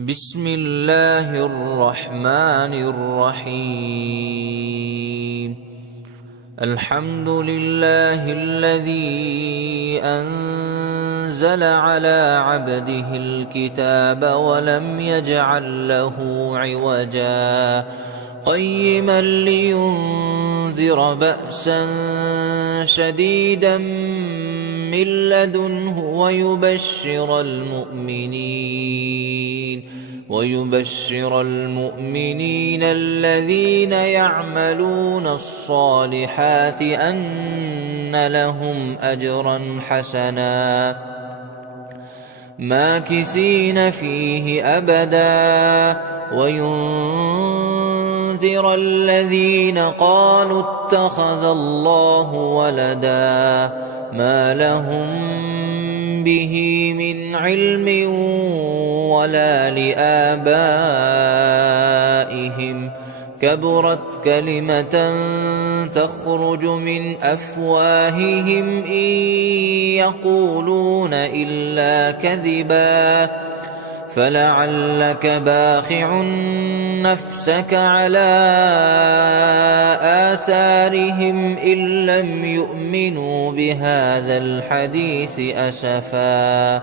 بسم الله الرحمن الرحيم. الحمد لله الذي أنزل على عبده الكتاب ولم يجعل له عوجا قيما لينذر بأسا شديدا من لدنه ويبشر المؤمنين الذين يعملون الصالحات أن لهم أجرا حسنا ماكثين فيه أبدا وينذر الذين قالوا اتخذ الله ولدا ما لهم به من علم ولا لآبائهم كبرت كلمة تخرج من أفواههم إن يقولون إلا كذبا فلعلك باخع نفسك على آثارهم إن لم يؤمنوا بهذا الحديث أسفا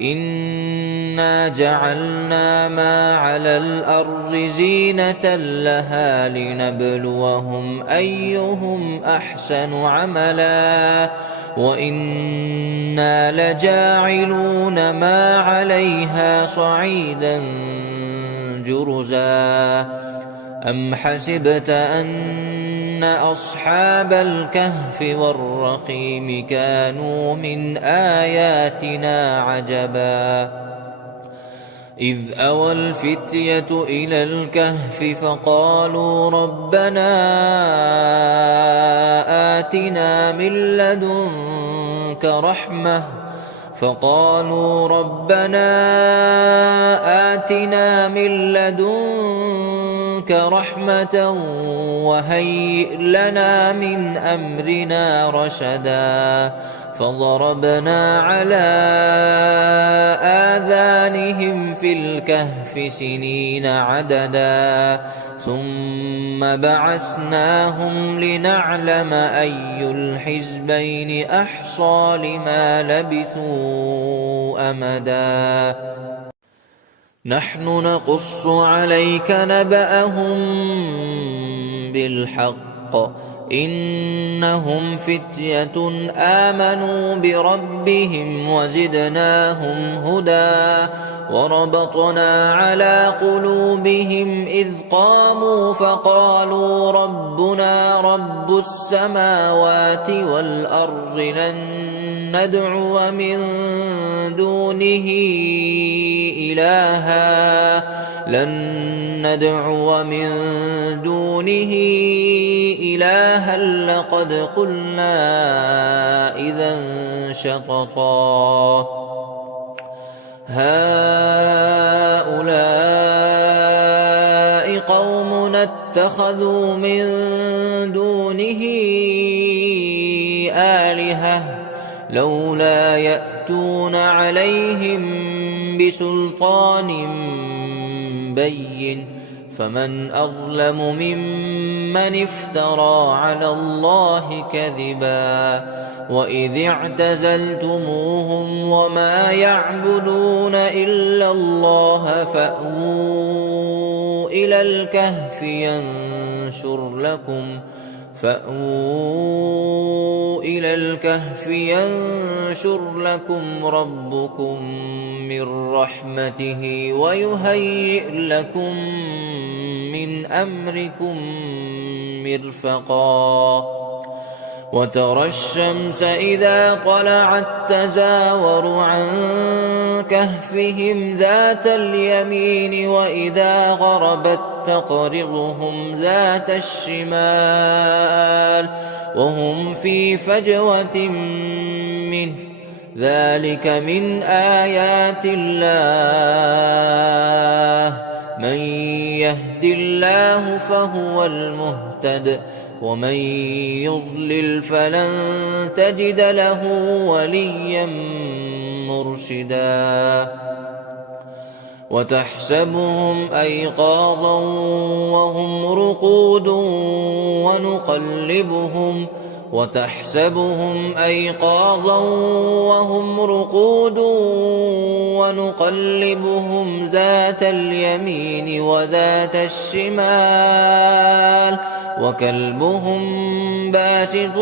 إنا جعلنا ما على الأرض زينة لها لنبلوهم أيهم أحسن عملا وإنا لجاعلون ما عليها صعيدا جرزا أم حسبت أن أصحاب الكهف والرقيم كانوا من آياتنا عجبا إذ أوى الفتية إلى الكهف فقالوا ربنا آتنا من لدنك رحمة وهيئ لنا من أمرنا رشدا فضربنا على آذانهم في الكهف سنين عددا ثم بعثناهم لنعلم أي الحزبين أحصى لما لبثوا أمدا نحن نقص عليك نبأهم بالحق إنهم فتية آمنوا بربهم وزدناهم هدى وربطنا على قلوبهم إذ قاموا فقالوا ربنا رب السماوات والأرض لن ندعو من دونه إلها لقد قلنا إذا شططا هؤلاء قومنا اتخذوا من دونه آلهة لولا يأتون عليهم بسلطان بين فمن أظلم ممن افترى على الله كذبا وإذ اعتزلتموهم وما يعبدون إلا الله فأووا إلى الكهف ينشر لكم ربكم من رحمته ويهيئ لكم من أمركم مرفقا وترى الشمس إذا طلعت تزاور عن كهفهم ذات اليمين وإذا غربت تقرضهم ذات الشمال وهم في فجوة منه ذلك من آيات الله من يهد الله فهو المهتد ومن يضلل فلن تجد له وليا مرشدا وتحسبهم أيقاظا وهم رقود ونقلبهم ذات اليمين وذات الشمال وكلبهم باسط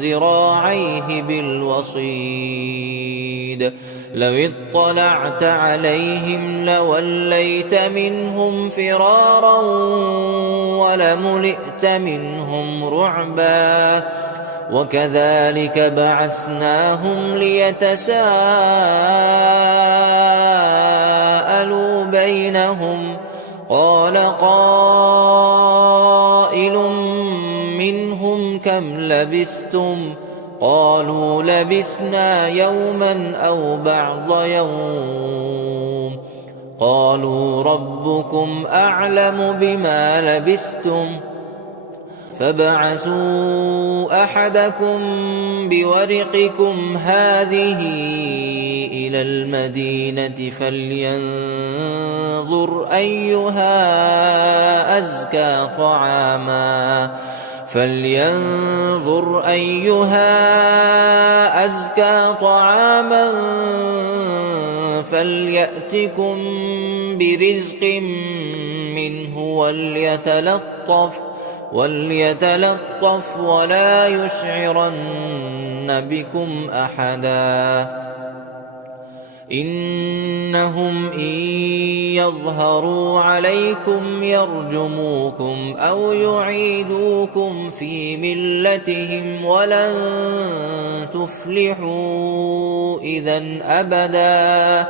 ذراعيه بالوصيد لو اطلعت عليهم لوليت منهم فرارا ولملئت منهم رعبا وكذلك بعثناهم ليتساءلوا بينهم قال قائل منهم كم لبثتم قالوا لبثنا يوما أو بعض يوم قالوا ربكم أعلم بما لبثتم فابعثوا أحدكم بورقكم هذه إلى المدينة فلينظر أيها أزكى طعاما فليأتكم برزق منه وليتلطف ولا يشعرن بكم أحدا إنهم إن يظهروا عليكم يرجموكم أو يعيدوكم في ملتهم ولن تفلحوا إذا أبدا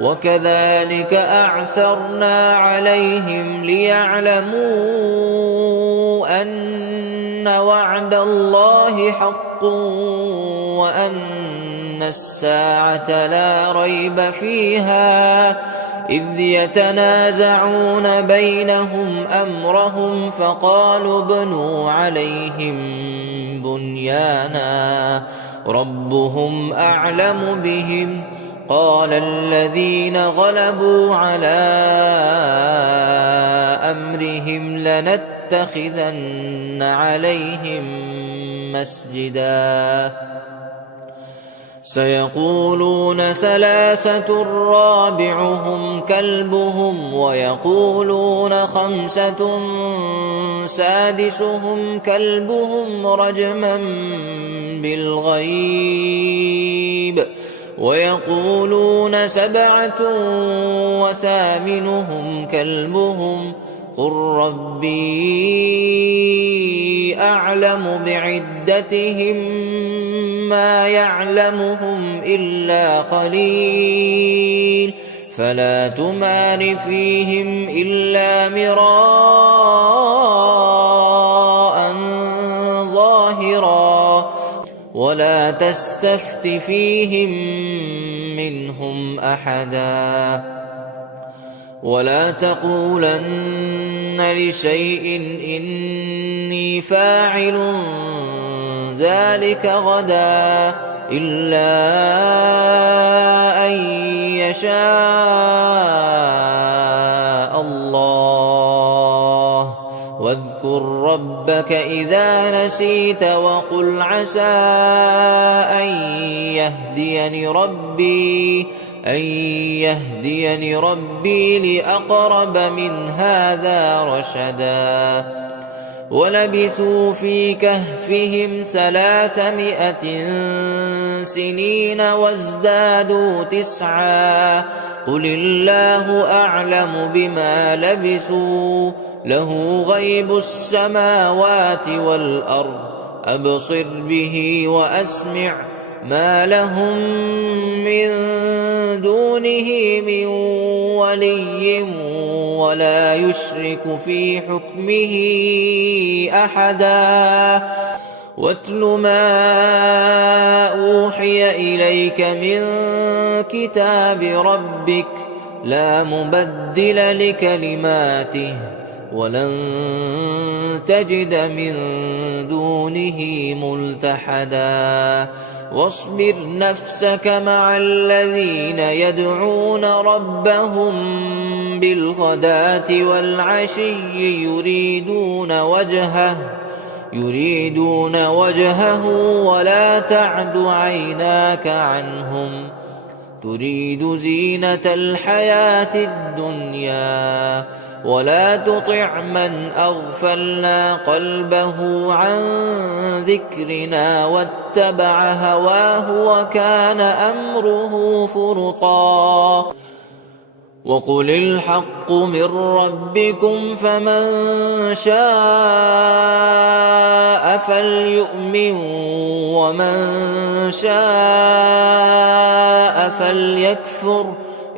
وكذلك أعثرنا عليهم ليعلموا أن وعد الله حق وأن الساعة لا ريب فيها إذ يتنازعون بينهم أمرهم فقالوا ابنوا عليهم بنيانا ربهم أعلم بهم قال الذين غلبوا على أمرهم لنتخذن عليهم مسجدا سيقولون ثلاثة رابعهم كلبهم ويقولون خمسة سادسهم كلبهم رجما بالغيب ويقولون سبعة وثامنهم كلبهم قل ربي أعلم بعدتهم ما يعلمهم إلا قليل فلا تمار فيهم إلا مراء ظاهرا ولا تستفت فيهم منهم أحدا ولا تقولن لشيء إني فاعل ذلك غدا إلا أن يشاء الله واذكر ربك إذا نسيت وقل عسى أن يهديني ربي لأقرب من هذا رشدا ولبثوا في كهفهم 300 سنين وازدادوا 9 قل الله أعلم بما لبثوا له غيب السماوات والأرض أبصر به وأسمع ما لهم من دونه من ولي ولا يشرك في حكمه أحدا واتل ما أوحي إليك من كتاب ربك لا مبدل لكلماته ولن تجد من دونه ملتحدا واصبر نفسك مع الذين يدعون ربهم بالغداة والعشي يريدون وجهه ولا تعد عيناك عنهم تريد زينة الحياة الدنيا ولا تطع من أغفلنا قلبه عن ذكرنا واتبع هواه وكان أمره فرطا وقل الحق من ربكم فمن شاء فليؤمن ومن شاء فليكفر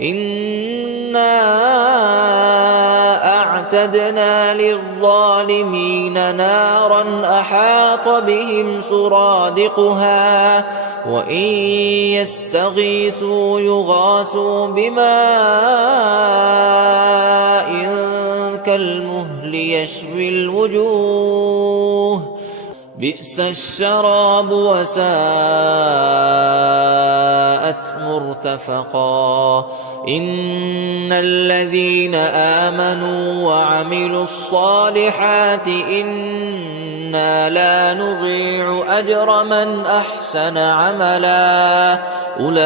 إنا أعتدنا للظالمين نارا أحاط بهم سرادقها وإن يستغيثوا يغاثوا بماء كالمهل يشوي الوجوه بئس الشراب وساءت مرتفقا إن الذين آمنوا وعملوا الصالحات إنا لا نضيع أجر من أحسن عملا أولئك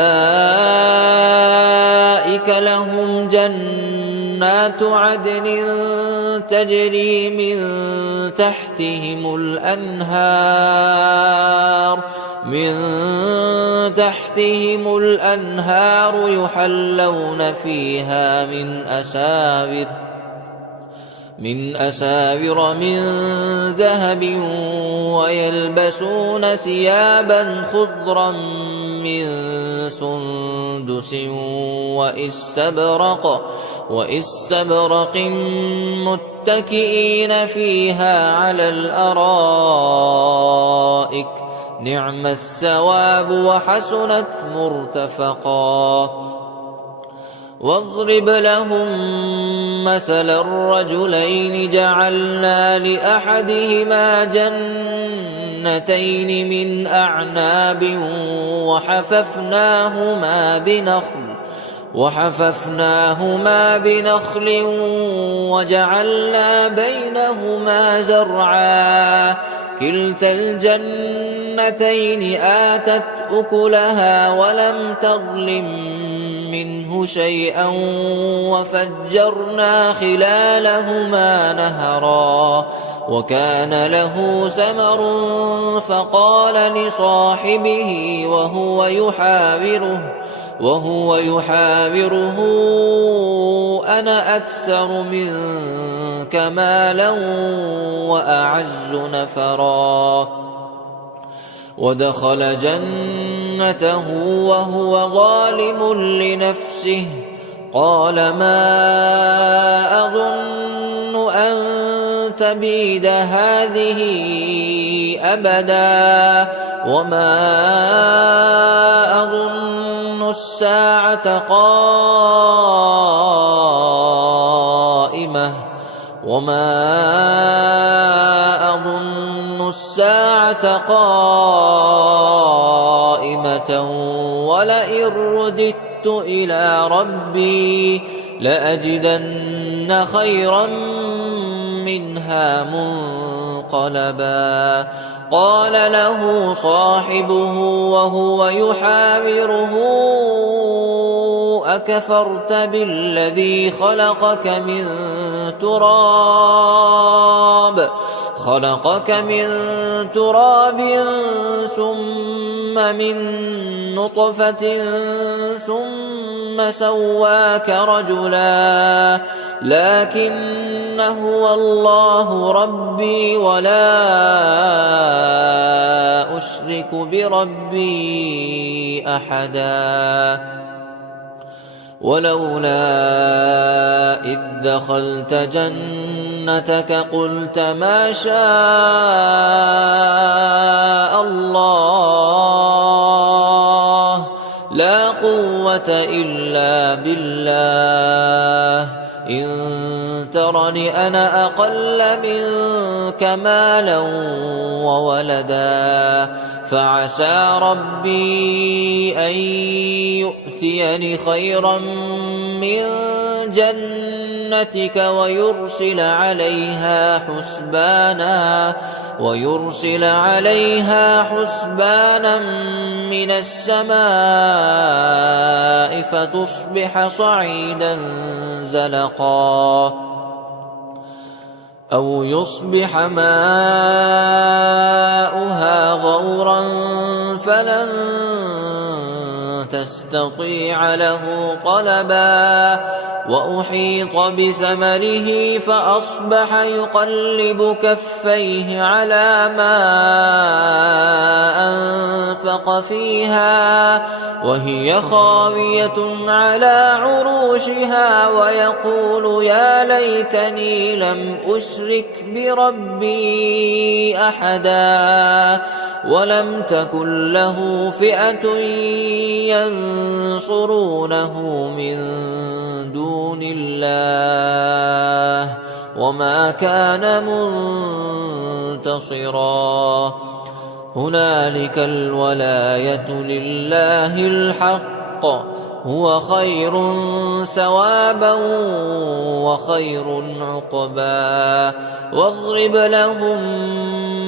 لهم جنات عدن تجري من تحتهم الأنهار يحلون فيها من أساور من ذهب ويلبسون ثيابا خضرا من سندس وإستبرق متكئين فيها على الأرائك نعم الثواب وحسنت مرتفقا واضرب لهم مثل الرجلين جعلنا لأحدهما جنتين من أعناب وحففناهما بنخل وجعلنا بينهما زرعا كلتا الجنتين آتت أكلها ولم تظلم منه شيئا وفجرنا خلالهما نهرا وكان له ثمر فقال لصاحبه وهو يحاوره أنا أكثر منك مالا وأعز نفرا ودخل جنته وهو ظالم لنفسه قال ما أظن أن تبيد هذه أبدا وما أظن الساعة قائمة ولئن رددت إلى ربي لأجدن خيرا منها منقلبا قال له صاحبه وهو يحاوره أكفرت بالذي خلقك من تراب ثم من نطفة ثم سواك رجلا لكن هو الله ربي ولا أشرك بربي أحدا ولولا إذ دخلت جنتك قلت ما شاء الله لا قوة إلا بالله إن ترني تراني أنا أقل منك مالا وولدا فعسى ربي أن يؤتيني خيرا من جنتك ويرسل عليها حسبانا من السماء فتصبح صعيدا زلقا أو يصبح ماؤها غورا فلن تستطيع له طلبا وأحيط بثمره فأصبح يقلب كفيه على ما أنفق فيها وهي خاوية على عروشها ويقول يا ليتني لم أشرك بربي أحدا ولم تكن له فئة ينصرونه من دون الله وما كان منتصرا هنالك الولاية لله الحق هو خير ثوابا وخير عقبا واضرب لهم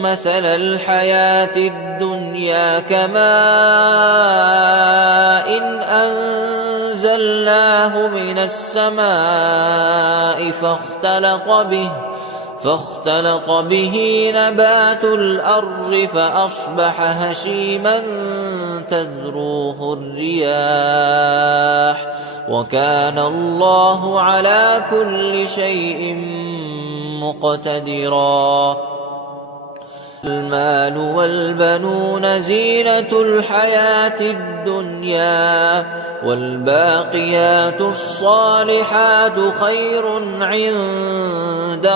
مثل الحياة الدنيا كماء أنزلناه من السماء فاختلط به نبات الأرض فأصبح هشيما تذروه الرياح وكان الله على كل شيء مقتدرا المال والبنون زينة الحياة الدنيا والباقيات الصالحات خير عند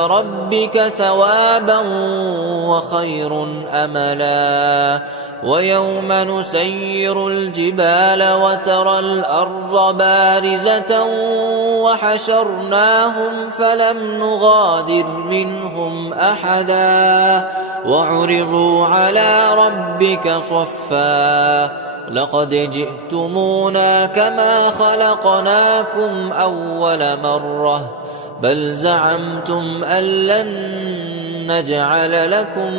ربك ثوابا وخير أملا ويوم نسير الجبال وترى الأرض بارزة وحشرناهم فلم نغادر منهم أحدا وعرضوا على ربك صفا لقد جئتمونا كما خلقناكم أول مرة بل زعمتم أن لن نجعل لكم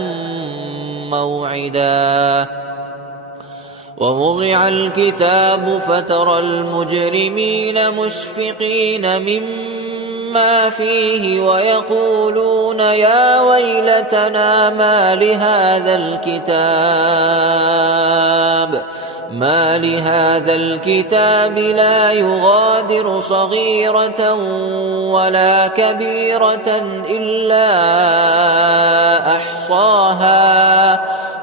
موعدا ووضع الكتاب فترى المجرمين مشفقين مما فيه ويقولون يا ويلتنا ما لهذا الكتاب لا يغادر صغيرة ولا كبيرة إلا أحصاها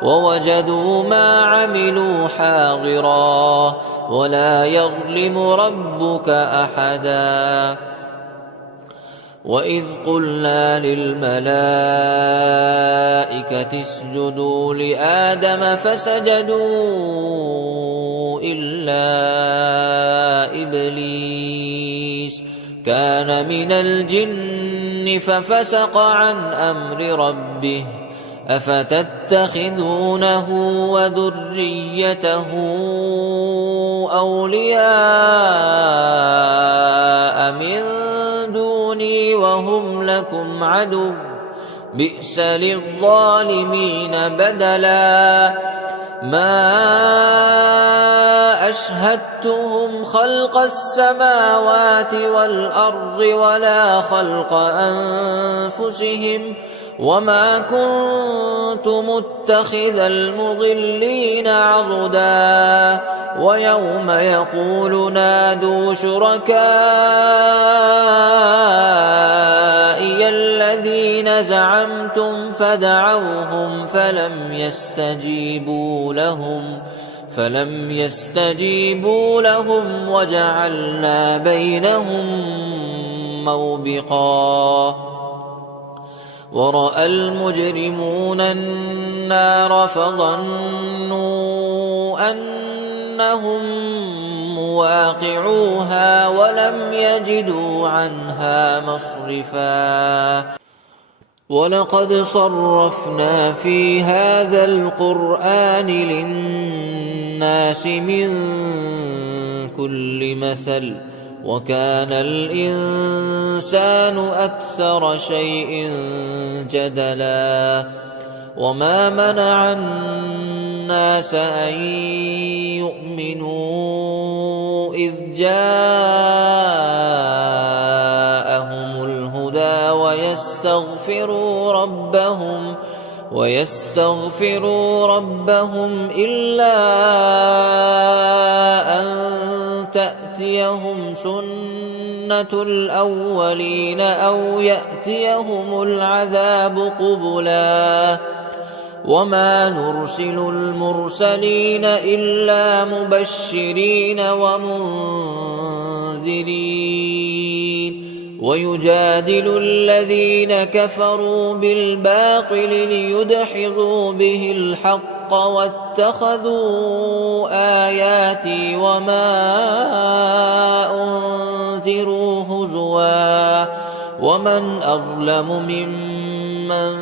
ووجدوا ما عملوا حاضرا ولا يظلم ربك أحدا وإذ قلنا للملائكة اسجدوا لآدم فسجدوا إلا إبليس كان من الجن ففسق عن أمر ربه أفتتخذونه وذريته أولياء من دوني وهم لكم عدو بئس للظالمين بدلا ما أشهدتهم خلق السماوات والأرض ولا خلق أنفسهم وما كنت متخذ المضلين عضدا ويوم يقول نادوا شركائي الذين زعمتم فدعوهم فلم يستجيبوا لهم وجعلنا بينهم موبقا ورأى المجرمون النار فظنوا أنهم واقعوها ولم يجدوا عنها مصرفا ولقد صرفنا في هذا القرآن للناس من كل مثل وكان الإنسان أكثر شيء جدلا وما منع الناس أن يؤمنوا إذ جاءهم الهدى ويستغفروا ربهم إلا أن تأتيهم سنة الأولين أو يأتيهم العذاب قبلا وما نرسل المرسلين إلا مبشرين ومنذرين ويجادل الذين كفروا بالباطل ليدحضوا به الحق واتخذوا آياتي وما أنذروا هزوا ومن أظلم ممن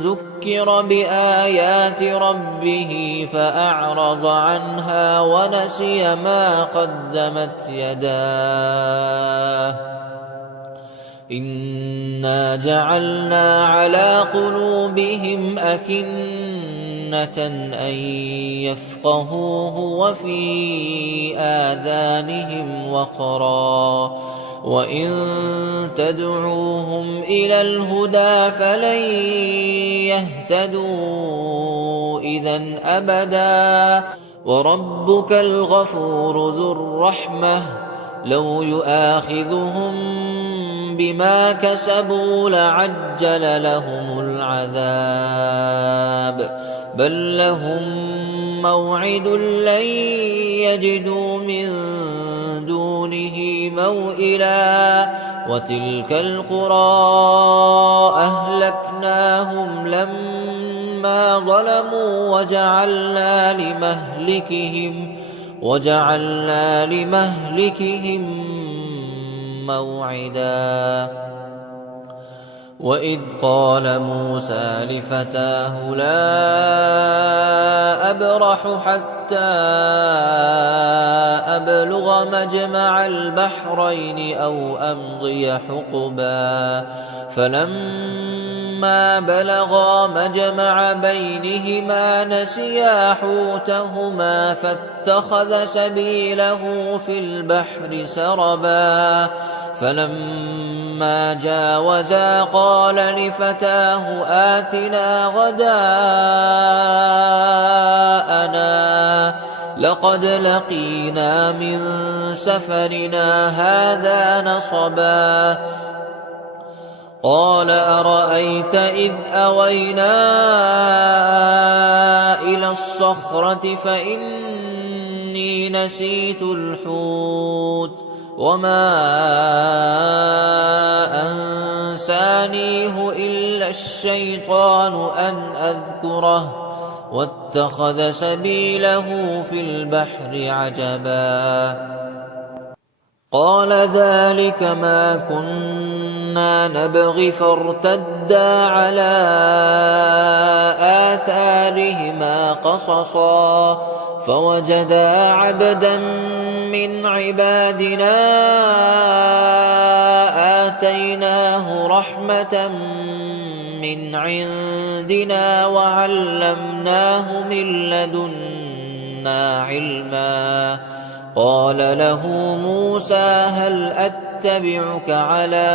ذكر بآيات ربه فأعرض عنها ونسي ما قدمت يداه إنا جعلنا على قلوبهم أكنة أن يفقهوه وفي آذانهم وقرا وإن تدعوهم إلى الهدى فلن يهتدوا إذن أبدا وربك الغفور ذو الرحمة لو يؤاخذهم بما كسبوا لعجل لهم العذاب بل لهم موعد لن يجدوا من دونه موئلا وتلك القرى أهلكناهم لما ظلموا وجعلنا لمهلكهم موعدا وإذ قال موسى لفتاه لا أبرح حتى أبلغ مجمع البحرين أو أمضي حقبا فلما بلغا مجمع بينهما نسيا حوتهما فاتخذ سبيله في البحر سربا فلما جاوزا قال لفتاه آتنا غداءنا لقد لقينا من سفرنا هذا نصبا قال أرأيت إذ أوينا إلى الصخرة فإني نسيت الحوت وما أنسانيه إلا الشيطان أن أذكره واتخذ سبيله في البحر عجبا قال ذلك ما كنا نبغي فارتدا على آثارهما قصصا فوجدا عبدا من عبادنا آتيناه رحمة من عندنا وعلمناه من لدنا علما قال له موسى هل أتبعك على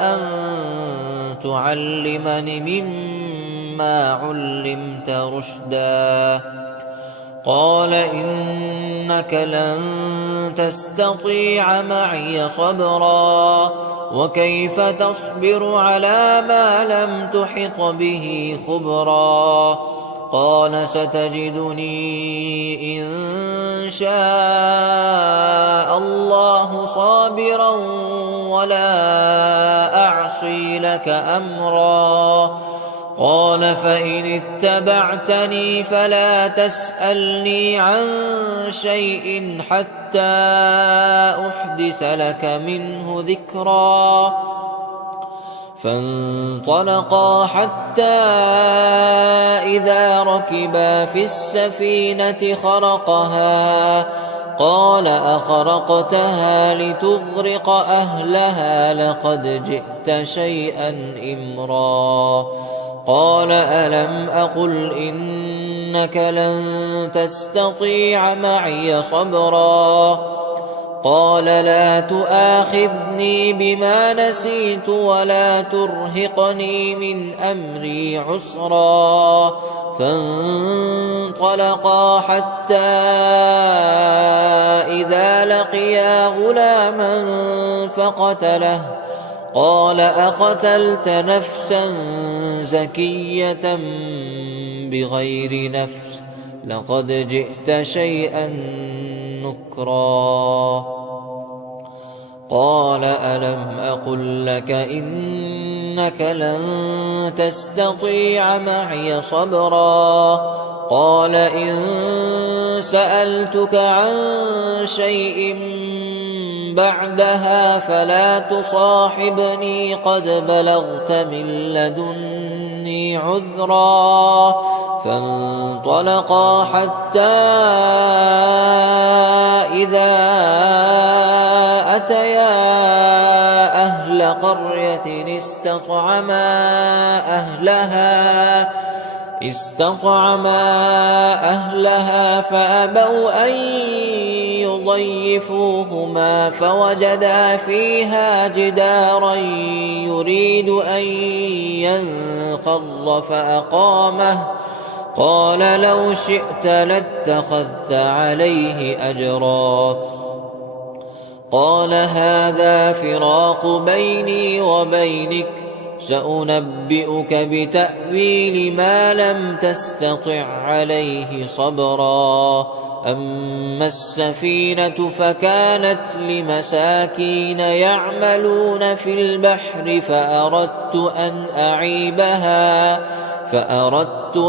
أن تعلمني مما علمت رشدا قال إنك لن تستطيع معي صبرا وكيف تصبر على ما لم تحط به خبرا قال ستجدني إن شاء الله صابرا ولا أعصي لك أمرا قال فإن اتبعتني فلا تسألني عن شيء حتى أحدث لك منه ذكرا فانطلقا حتى إذا ركبا في السفينة خرقها قال أخرقتها لتغرق أهلها لقد جئت شيئا إمرا قال ألم أقل إنك لن تستطيع معي صبرا قال لا تؤاخذني بما نسيت ولا ترهقني من أمري عسرا فانطلقا حتى إذا لقيا غلاما فقتله قال أقتلت نفسا زكية بغير نفس لقد جئت شيئا نكرا قال ألم أقل لك إنك لن تستطيع معي صبرا قال إن سألتك عن شيء بعدها فلا تصاحبني قد بلغت من لدني عذرا فانطلقا حتى إذا أتيا أهل قرية استطعما أهلها فأبوا أن يضيفوهما فوجدا فيها جدارا يريد أن ينقض فأقامه قال لو شئت لاتخذت عليه أجرا قال هذا فراق بيني وبينك سأنبئك بتأويل ما لم تستطع عليه صبرا أما السفينة فكانت لمساكين يعملون في البحر فأردت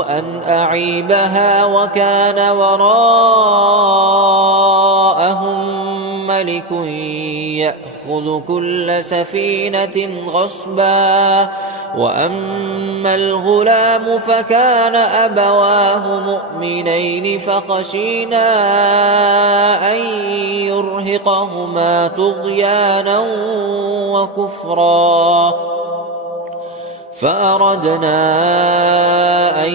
أن أعيبها وكان وراءهم ملك يأخذ كل سفينة غصبا وأما الغلام فكان أبواه مؤمنين فخشينا أن يرهقهما طغيانا وكفرا فأردنا أن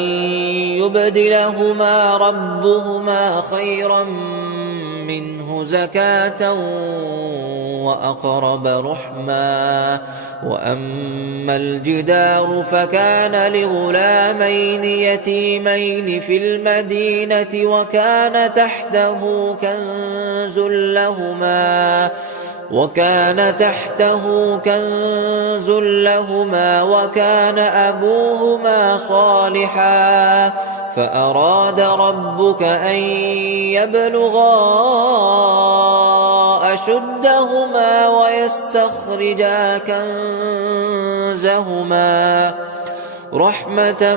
يبدلهما ربهما خيرا منه زكاة وأقرب رحما وأما الجدار فكان لغلامين يتيمين في المدينة وكان تحته كنز لهما وكان أبوهما صالحا فأراد ربك أن يبلغا أشدهما ويستخرجا كنزهما رحمة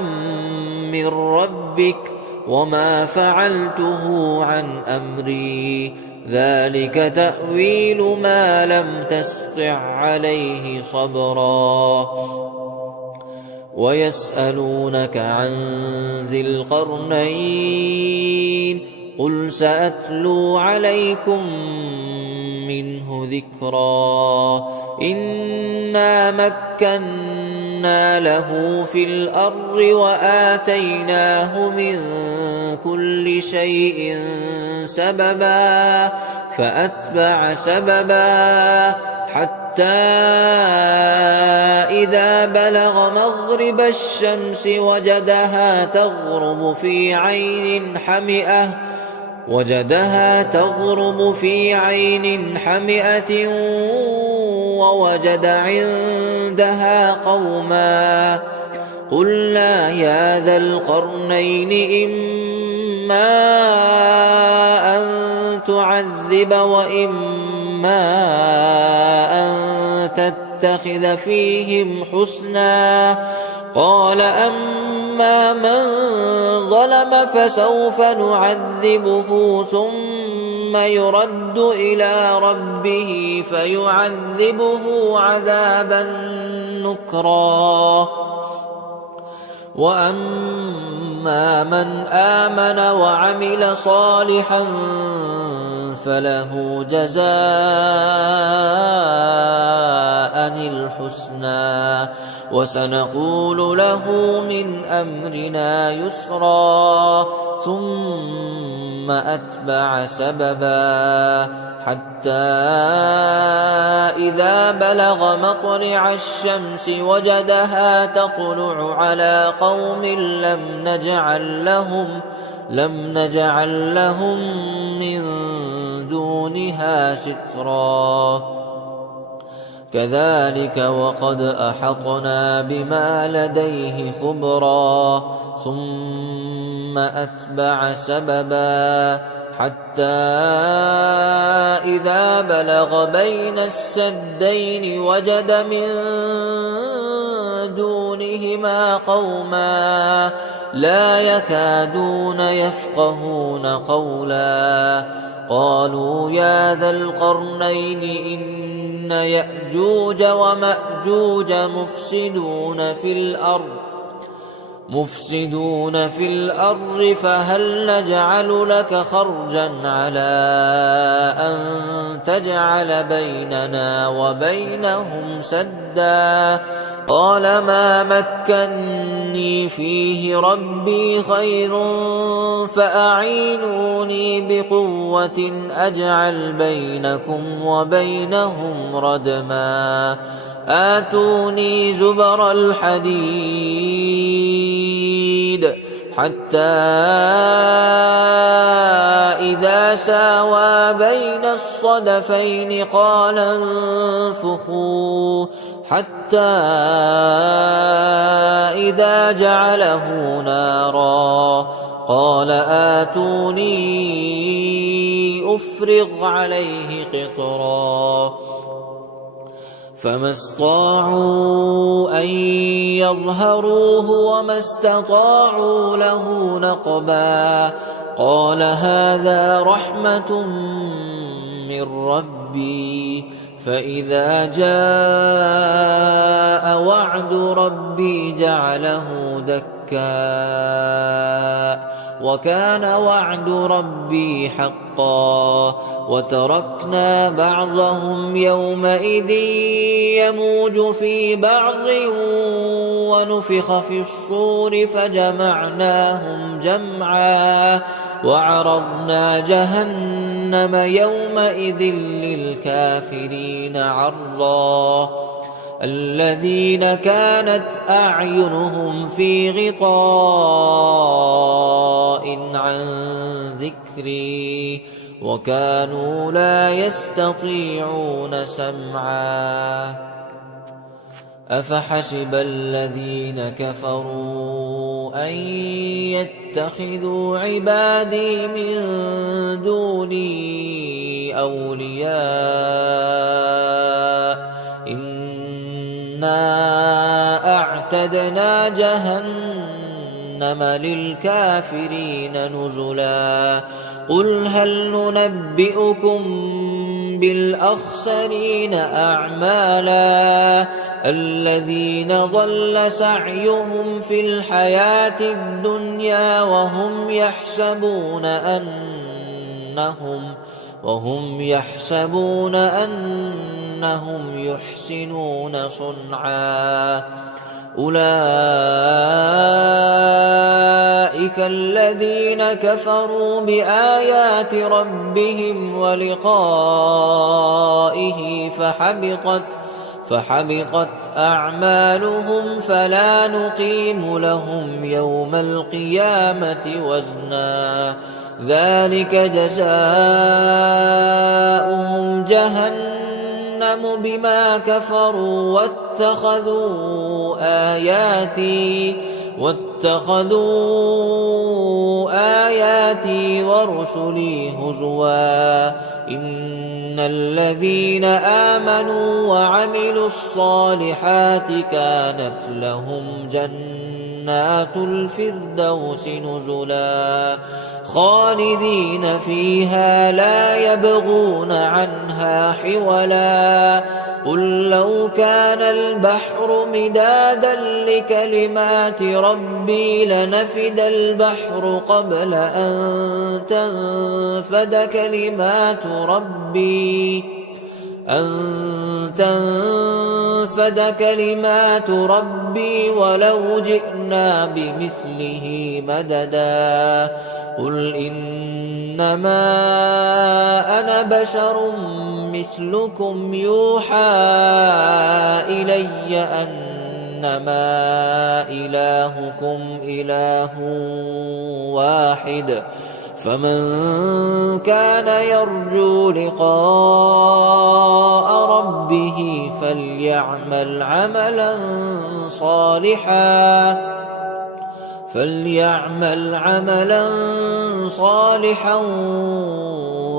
من ربك وما فعلته عن أمري ذلك تأويل ما لم تسطع عليه صبرا ويسألونك عن ذي القرنين قل سأتلو عليكم منه ذكرا إنا مكنا له في الأرض وآتيناه من كل شيء سببا فأتبع سببا حتى إذا بلغ مغرب الشمس وجدها تغرب في عين حمئة ووجد عندها قوما قلنا يا ذا القرنين إما أن تعذب وإما أن نتخذ فيهم حسنا. قال أما من ظلم فسوف نعذبه ثم يرد إلى ربه فيعذبه عذابا نكرا. وأما من آمن وعمل صالحا فله جزاء الحسنى وسنقول له من أمرنا يسرا. ثم أتبع سببا حتى إذا بلغ مطلع الشمس وجدها تطلع على قوم لم نجعل لهم من دونها سترا. كذلك وقد أحطنا بما لديه خبرا. ثم أتبع سببا حتى إذا بلغ بين السدين وجد من دونهما قوما لا يكادون يفقهون قولا. قالوا يا ذا القرنين إن يأجوج ومأجوج مفسدون في الأرض فهل نجعل لك خرجا على أن تجعل بيننا وبينهم سدا. قال ما مكني فيه ربي خير فأعينوني بقوة أجعل بينكم وبينهم ردما. آتوني زبر الحديد حتى إذا ساوى بين الصدفين قال انفخوا حتى إذا جعله نارا قال آتوني أفرغ عليه قطرا. فما استطاعوا أن يظهروه وما استطاعوا له نقبا. قال هذا رحمة من ربي فإذا جاء وعد ربي جعله دكا وكان وعد ربي حقا. وتركنا بعضهم يومئذ يموج في بعض ونفخ في الصور فجمعناهم جمعا. وعرضنا جهنم يومئذ للكافرين عرضا. الذين كانت أعينهم في غطاء عن ذكري وكانوا لا يستطيعون سمعا. أفحسب الذين كفروا أن يتخذوا عبادي من دوني أولياء إنا أعتدنا جهنم للكافرين نزلا. قل هل ننبئكم بالأخسرين أعمالا الذين ضل سعيهم في الحياة الدنيا وهم يحسبون أنهم يحسنون صنعا. أولئك الذين كفروا بآيات ربهم ولقائه فحبطت أعمالهم فلا نقيم لهم يوم القيامة وزنا. ذلك جزاؤهم جهنم بما كفروا واتخذوا آياتي ورسلي هزوا. إن الذين آمنوا وعملوا الصالحات كانت لهم جنات الفردوس نزلا خالدين فيها لا يبغون عنها حولا قل لو كان البحر مدادا لكلمات ربي لنفد البحر قبل أن تنفد كلمات ربي ولو جئنا بمثله مددا قل إنما أنا بشر مثلكم يوحى إلي أنما إلهكم إله واحد فمن كان يرجو لقاء ربه فليعمل عملا صالحا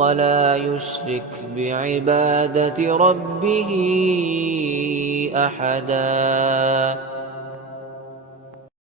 ولا يشرك بعبادة ربه أحدا.